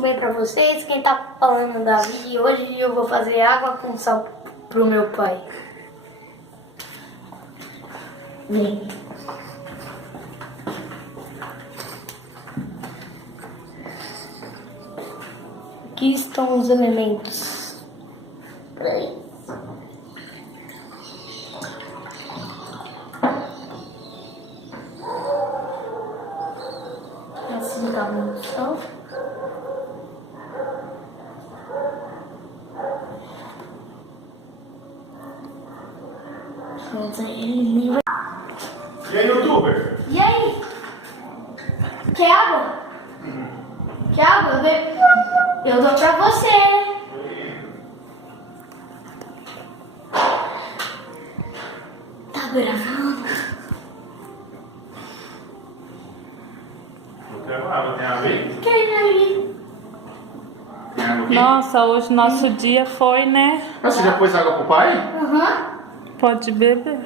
bem pra vocês? Quem tá falando é o Davi e hoje eu vou fazer água com sal pro meu pai. Vem. Aqui estão os elementos. Peraí. Assim tá muito sal. E aí, youtuber? E aí? Quer água? Quer água? Eu dou pra você. Tá gravando? Eu quero água, tem água aí? Quer aí? Tem água aqui? Nossa, hoje nosso dia foi, né? Ah, você já pôs água pro pai? Aham. Pode beber.